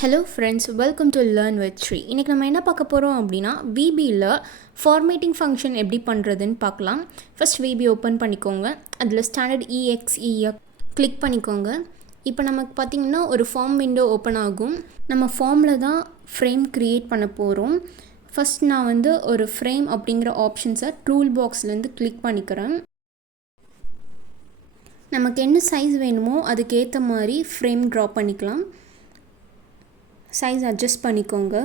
Hello friends, welcome to learn with Sri. இன்றைக்கி நம்ம என்ன பார்க்க போகிறோம் அப்படின்னா, விபியில் ஃபார்மேட்டிங் ஃபங்க்ஷன் எப்படி பண்ணுறதுன்னு பார்க்கலாம். ஃபஸ்ட் விபி ஓப்பன் பண்ணிக்கோங்க. அதில் ஸ்டாண்டர்ட் EXE கிளிக் பண்ணிக்கோங்க. இப்போ நமக்கு பார்த்திங்கன்னா ஒரு ஃபார்ம் விண்டோ ஓப்பன் ஆகும். நம்ம ஃபார்மில் தான் ஃப்ரேம் க்ரியேட் பண்ண போகிறோம். ஃபஸ்ட் நான் வந்து ஒரு ஃப்ரேம் அப்படிங்கிற ஆப்ஷன்ஸை டூல் பாக்ஸ்லேருந்து கிளிக் பண்ணிக்கிறேன். நமக்கு என்ன சைஸ் வேணுமோ அதுக்கேற்ற மாதிரி ஃப்ரேம் ட்ரா பண்ணிக்கலாம். சைஸ் அட்ஜஸ்ட் பண்ணிக்கோங்க.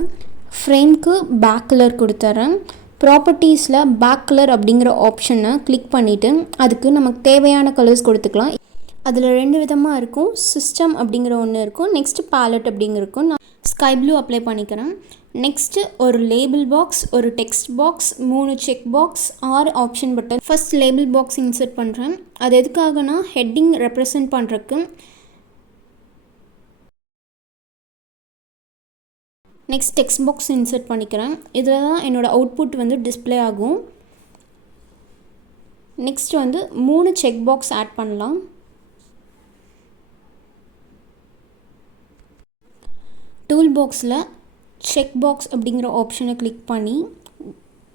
ஃப்ரேம்க்கு பேக் கலர் கொடுத்துட்றேன். ப்ராப்பர்ட்டிஸில் பேக் கலர் அப்படிங்கிற ஆப்ஷனை கிளிக் பண்ணிவிட்டு அதுக்கு நமக்கு தேவையான கலர்ஸ் கொடுத்துக்கலாம். அதில் 2 விதமாக இருக்கும். சிஸ்டம் அப்படிங்கிற ஒன்று இருக்கும், நெக்ஸ்ட்டு பேலட் அப்படிங்கிறக்கும். நான் ஸ்கை ப்ளூ அப்ளை பண்ணிக்கிறேன். நெக்ஸ்ட்டு ஒரு லேபிள் பாக்ஸ், ஒரு text box, 3 check box, 6 option button. First label box insert பண்ணுறேன். அது எதுக்காகனா ஹெட்டிங் ரெப்ரசன்ட் பண்ணுறதுக்கு. நெக்ஸ்ட் டெக்ஸ்ட் பாக்ஸ் இன்சர்ட் பண்ணிக்கிறேன். இதில் தான் என்னோடய அவுட்புட் வந்து டிஸ்பிளே ஆகும். நெக்ஸ்ட் வந்து 3 செக் பாக்ஸ் ஆட் பண்ணலாம். டூல் பாக்ஸில் செக் பாக்ஸ் அப்படிங்கிற ஆப்ஷனை கிளிக் பண்ணி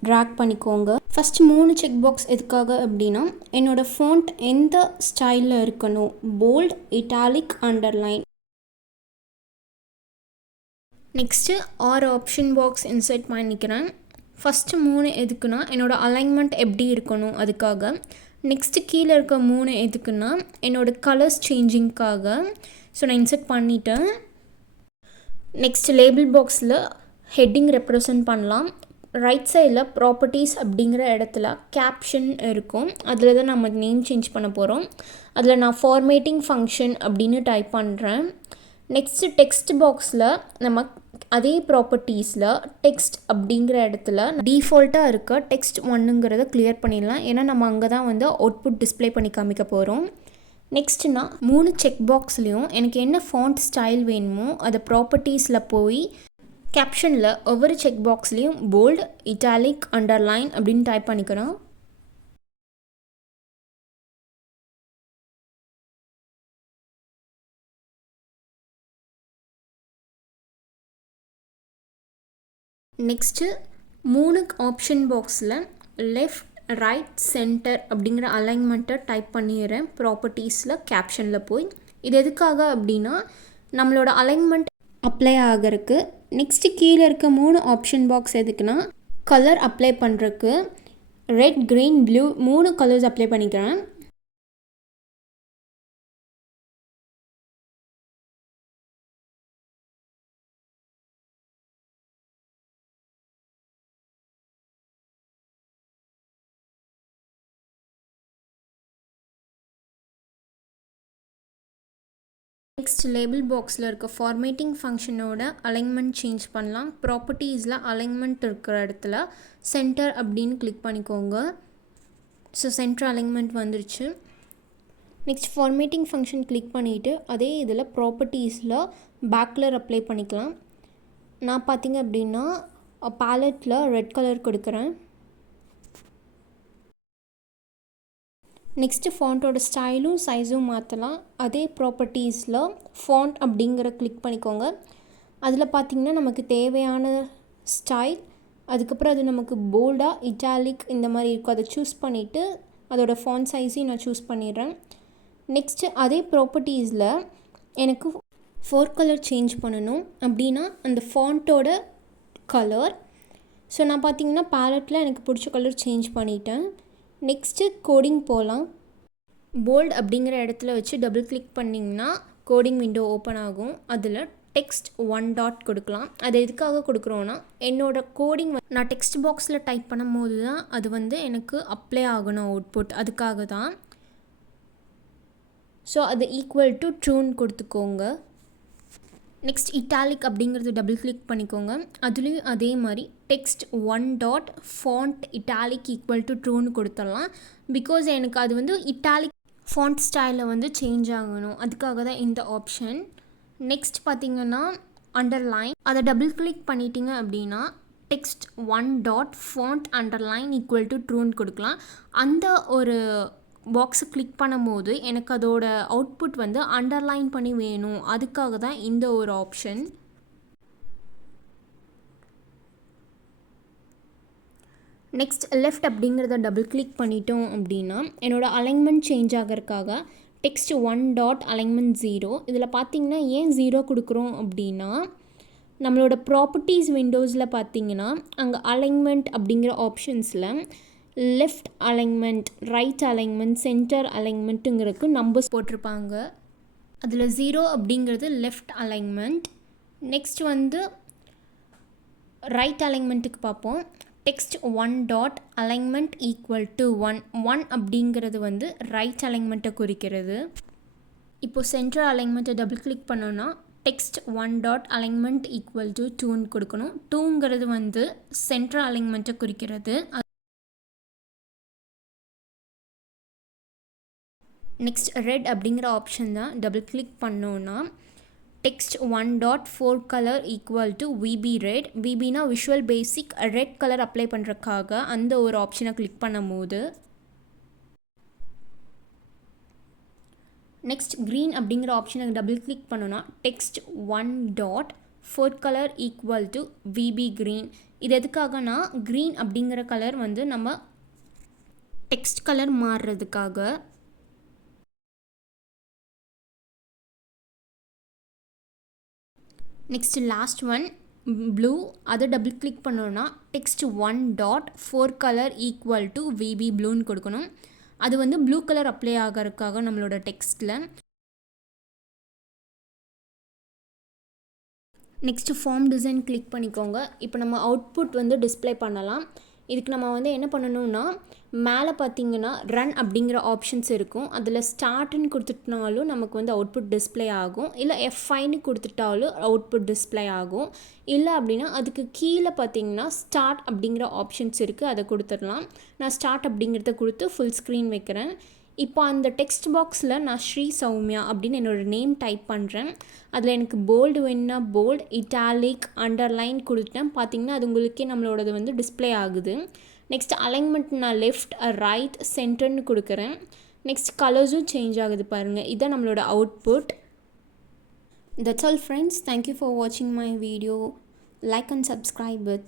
ட்ராக் பண்ணிக்கோங்க. ஃபஸ்ட் 3 செக் பாக்ஸ் எதுக்காக அப்படின்னா, என்னோடய ஃபாண்ட் எந்த ஸ்டைலில் இருக்கணும், bold, italic, underline. Next 6 option box insert பண்ணிக்கிறேன். ஃபஸ்ட்டு 3 எதுக்குன்னா என்னோடய அலைன்மெண்ட் எப்படி இருக்கணும் அதுக்காக. நெக்ஸ்ட்டு கீழே இருக்க 3 எதுக்குன்னா என்னோடய கலர்ஸ் சேஞ்சிங்க்காக. ஸோ நான் இன்சர்ட் பண்ணிவிட்டேன். நெக்ஸ்ட் லேபிள் பாக்ஸில் ஹெட்டிங் ரெப்ரசன்ட் பண்ணலாம். ரைட் சைடில் ப்ராப்பர்ட்டிஸ் அப்படிங்கிற இடத்துல கேப்ஷன் இருக்கும். அதில் தான் நம்ம நேம் சேஞ்ச் பண்ண போகிறோம். அதில் நான் ஃபார்மேட்டிங் ஃபங்க்ஷன் அப்படின்னு டைப் பண்ணுறேன். நெக்ஸ்ட்டு டெக்ஸ்ட் பாக்ஸில் நம்ம அதே ப்ராப்பர்ட்டிஸில் டெக்ஸ்ட் அப்படிங்கிற இடத்துல டிஃபால்ட்டாக இருக்க டெக்ஸ்ட் 1ங்கிறத கிளியர் பண்ணிடலாம். ஏன்னா நம்ம அங்கே தான் வந்து அவுட்புட் டிஸ்பிளே பண்ணி காமிக்க போகிறோம். நெக்ஸ்ட்டு நான் 3 செக் பாக்ஸ்லேயும் எனக்கு என்ன ஃபாண்ட் ஸ்டைல் வேணுமோ அதை ப்ராப்பர்ட்டிஸில் போய் கேப்ஷனில் ஒவ்வொரு செக் பாக்ஸ்லேயும் போல்டு, இட்டாலிக், அண்டர்லைன் அப்படின்னு டைப் பண்ணிக்கிறோம். நெக்ஸ்ட்டு 3 ஆப்ஷன் பாக்ஸில் லெஃப்ட், ரைட், சென்டர் அப்படிங்கிற அலைன்மெண்ட்டை டைப் பண்ணிடுறேன். ப்ராப்பர்ட்டிஸில் கேப்ஷனில் போய் இது எதுக்காக அப்படின்னா நம்மளோட அலைன்மெண்ட் அப்ளை ஆகிறதுக்கு. நெக்ஸ்ட்டு கீழே இருக்க 3 ஆப்ஷன் பாக்ஸ் எதுக்குன்னா கலர் அப்ளை பண்ணுறதுக்கு. Red, green, blue 3 colours apply பண்ணிக்கிறேன். நெக்ஸ்ட் லேபிள் பாக்ஸில் இருக்க ஃபார்மேட்டிங் ஃபங்க்ஷனோட அலைன்மெண்ட் சேஞ்ச் பண்ணலாம். ப்ராப்பர்ட்டிஸில் அலைன்மெண்ட் இருக்கிற இடத்துல சென்டர் அப்படின்னு கிளிக் பண்ணிக்கோங்க. ஸோ சென்டர் அலைன்மெண்ட் வந்துருச்சு. நெக்ஸ்ட் ஃபார்மேட்டிங் ஃபங்க்ஷன் கிளிக் பண்ணிவிட்டு அதே இதில் ப்ராப்பர்ட்டிஸில் பேக் கலர் அப்ளை பண்ணிக்கலாம். நான் பார்த்திங்க அப்படின்னா பேலட்டில் ரெட் கலர் கொடுக்குறேன். நெக்ஸ்ட்டு ஃபாண்ட்டோட ஸ்டைலும் சைஸும் மாற்றலாம். அதே ப்ராப்பர்ட்டிஸில் ஃபாண்ட் அப்படிங்கிற கிளிக் பண்ணிக்கோங்க. அதில் பார்த்திங்கன்னா நமக்கு தேவையான ஸ்டைல், அதுக்கப்புறம் அது நமக்கு போல்டாக, இட்டாலிக் இந்த மாதிரி இருக்கும். அதை சூஸ் பண்ணிவிட்டு அதோட ஃபாண்ட் சைஸையும் நான் சூஸ் பண்ணிடுறேன். நெக்ஸ்ட்டு அதே ப்ராப்பர்ட்டிஸில் எனக்கு 4 கலர் சேஞ்ச் பண்ணணும் அப்படின்னா அந்த ஃபாண்ட்டோட கலர். ஸோ நான் பார்த்திங்கன்னா பேலட்டில் எனக்கு பிடிச்ச கலர் சேஞ்ச் பண்ணிட்டேன். நெக்ஸ்ட்டு கோடிங் போகலாம். போல்ட் அப்படிங்கிற இடத்துல வச்சு டபுள் கிளிக் பண்ணிங்கன்னா கோடிங் விண்டோ ஓப்பன் ஆகும். அதில் டெக்ஸ்ட் 1 டாட் கொடுக்கலாம். அது எதுக்காக கொடுக்குறோன்னா என்னோடய கோடிங் நான் டெக்ஸ்ட் பாக்ஸில் டைப் பண்ணும்போது தான் அது வந்து எனக்கு அப்ளை ஆகணும் அவுட்புட், அதுக்காக தான். ஸோ அது ஈக்குவல் டு ட்ரூன்னு கொடுத்துக்கோங்க. நெக்ஸ்ட் இட்டாலிக் அப்படிங்கிறது டபுள் கிளிக் பண்ணிக்கோங்க. அதுலேயும் அதே மாதிரி text 1 dot font italic equal to ட்ரூன்னு கொடுத்துடலாம். பிகாஸ் எனக்கு அது வந்து இட்டாலிக் ஃபாண்ட் ஸ்டைலில் வந்து சேஞ்ச் ஆகணும், அதுக்காக தான் இந்த ஆப்ஷன். நெக்ஸ்ட் பார்த்திங்கன்னா அண்டர்லைன், அதை டபுள் கிளிக் பண்ணிட்டீங்க அப்படின்னா text 1 dot font underline equal to ட்ரூன்னு கொடுக்கலாம். அந்த ஒரு பாக்ஸை கிளிக் பண்ணும்போது எனக்கு அதோட அவுட்புட் வந்து அண்டர்லைன் பண்ணி வேணும், அதுக்காக தான் இந்த ஒரு ஆப்ஷன். நெக்ஸ்ட் லெஃப்ட் அப்படிங்கிறத டபுள் கிளிக் பண்ணிட்டோம் அப்படின்னா என்னோடய அலைன்மெண்ட் சேஞ்ச் ஆகிறதுக்காக டெக்ஸ்ட் 1 டாட் அலைன்மெண்ட் 0 இதில் பார்த்தீங்கன்னா ஏன் 0 கொடுக்குறோம் அப்படின்னா நம்மளோட ப்ராப்பர்ட்டிஸ் விண்டோஸில் பார்த்தீங்கன்னா அங்கே அலைன்மெண்ட் அப்படிங்கிற ஆப்ஷன்ஸில் left alignment, right alignment, centre அலைன்மெண்ட்டுங்கிறதுக்கு நம்பர்ஸ் போட்டிருப்பாங்க. அதில் 0 அப்படிங்கிறது லெஃப்ட் அலைன்மெண்ட். நெக்ஸ்ட் வந்து ரைட் அலைன்மெண்ட்டுக்கு பார்ப்போம். Text 1 dot alignment equal to 1 அப்படிங்கிறது வந்து ரைட் அலைன்மெண்ட்டை குறிக்கிறது. இப்போது சென்டர் அலைன்மெண்ட்டை டபுள் கிளிக் பண்ணோன்னா text 1 dot alignment equal to 2ன்னு கொடுக்கணும். 2ங்கிறது வந்து சென்டர் அலைன்மெண்ட்டை குறிக்கிறது. நெக்ஸ்ட் ரெட் அப்படிங்கிற ஆப்ஷன் தான் டபுள் கிளிக் பண்ணோன்னா text 1 dot 4 colour equal to VP red. விபினா Visual Basic, red colour apply பண்ணுறதுக்காக அந்த ஒரு ஆப்ஷனை கிளிக் பண்ணும் போது நெக்ஸ்ட் க்ரீன் அப்படிங்கிற ஆப்ஷனை டபுள் கிளிக் பண்ணோன்னா text 1 dot 4 colour equal to VB green. இது எதுக்காகனா க்ரீன் அப்படிங்கிற கலர் வந்து நம்ம டெக்ஸ்ட் கலர் மாறுறதுக்காக. நெக்ஸ்ட் லாஸ்ட் ஒன் ப்ளூ, அதை டபுள் கிளிக் பண்ணோன்னா text 1 dot 4 colour equal to VB ப்ளூன்னு கொடுக்கணும். அது வந்து ப்ளூ கலர் அப்ளை ஆகிறதுக்காக நம்மளோட டெக்ஸ்ட்டில். நெக்ஸ்ட்டு ஃபார்ம் டிசைன் கிளிக் பண்ணிக்கோங்க. இப்போ நம்ம அவுட்புட் வந்து டிஸ்பிளே பண்ணலாம். இதுக்கு நம்ம வந்து என்ன பண்ணணும்னா மேலே பார்த்தீங்கன்னா ரன் அப்படிங்கிற ஆப்ஷன்ஸ் இருக்கும். அதில் ஸ்டார்ட்னு கொடுத்துட்டாலும் நமக்கு வந்து அவுட்புட் டிஸ்பிளே ஆகும். இல்லை F5ன்னு கொடுத்துட்டாலும் அவுட்புட் டிஸ்பிளே ஆகும். இல்லை அப்படின்னா அதுக்கு கீழே பார்த்தீங்கன்னா ஸ்டார்ட் அப்படிங்கிற ஆப்ஷன்ஸ் இருக்குது, அதை கொடுத்துடலாம். நான் ஸ்டார்ட் அப்படிங்கிறத கொடுத்து ஃபுல் ஸ்க்ரீன் வைக்கிறேன். இப்போ அந்த டெக்ஸ்ட் பாக்ஸில் நான் ஸ்ரீ சௌமியா அப்படின்னு என்னோடய நேம் டைப் பண்ணுறேன். அதில் எனக்கு போல்டு வேணுன்னா போல்டு, இட்டாலிக், அண்டர்லைன் கொடுத்தேன். பார்த்திங்கன்னா அது உங்களுக்கே நம்மளோடது வந்து டிஸ்பிளே ஆகுது. நெக்ஸ்ட் அலைன்மெண்ட் நான் லெஃப்ட், ரைட், சென்டர்னு கொடுக்குறேன். நெக்ஸ்ட் கலர்ஸும் சேஞ்ச் ஆகுது பாருங்கள். இதுதான் நம்மளோட output. That's all friends. Thank you for watching my video. Like and subscribe it.